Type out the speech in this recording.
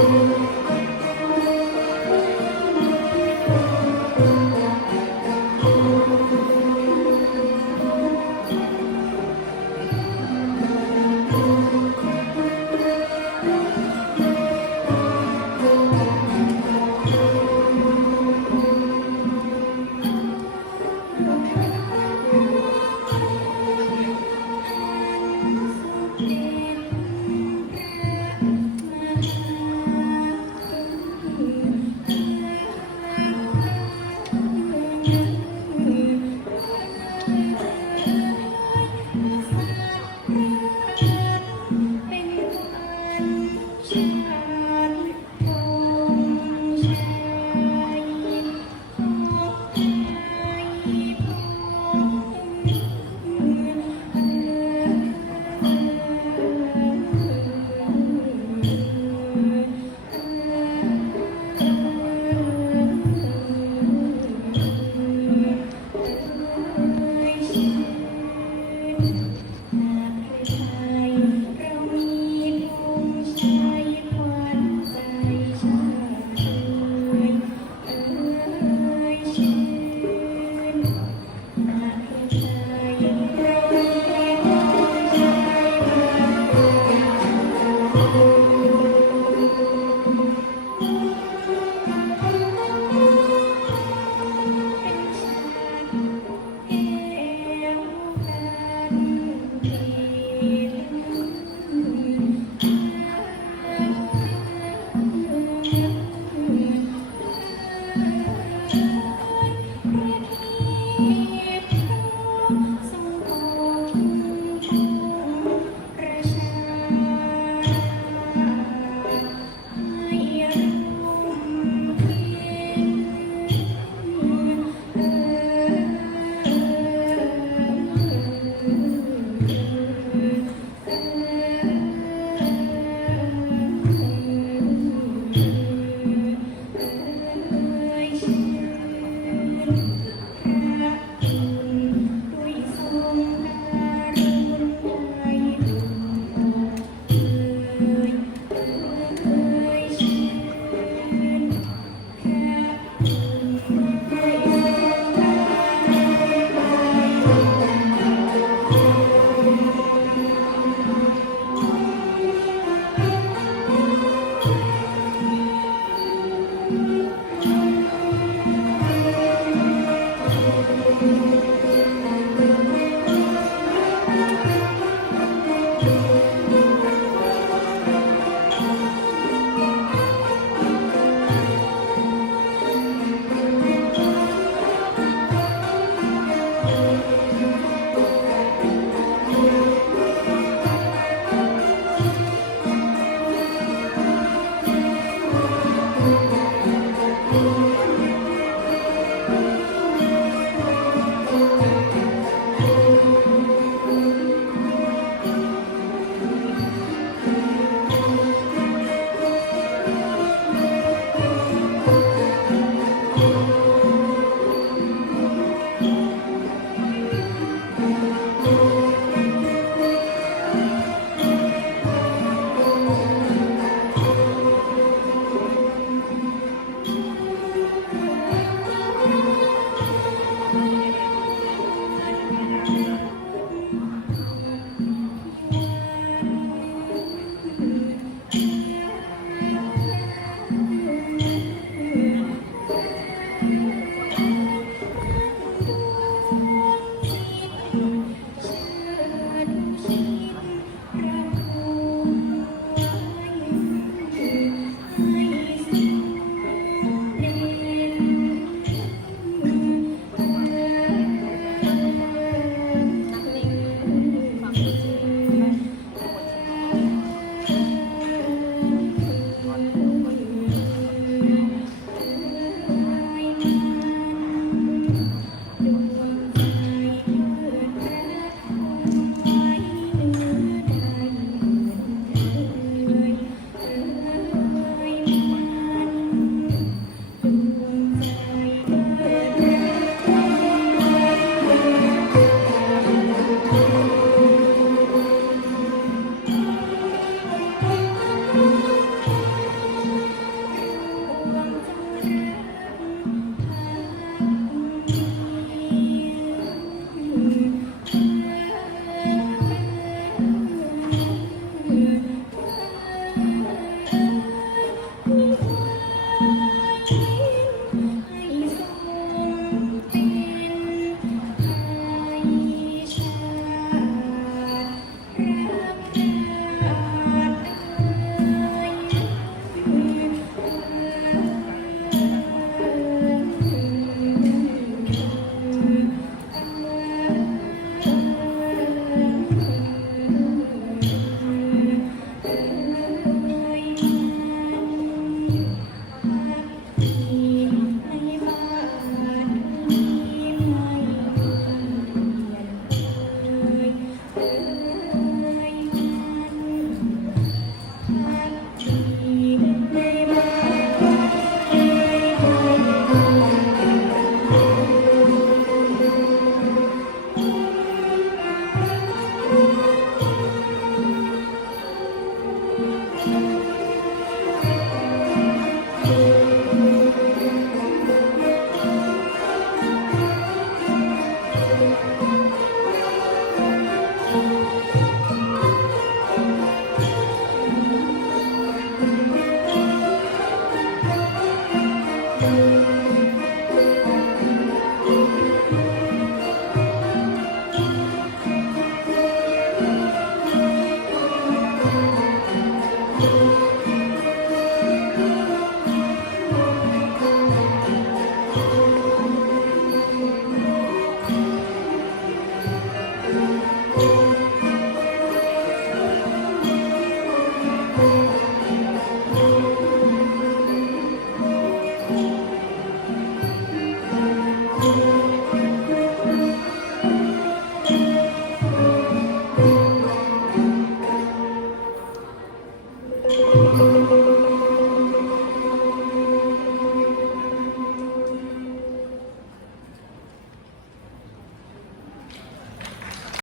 thank you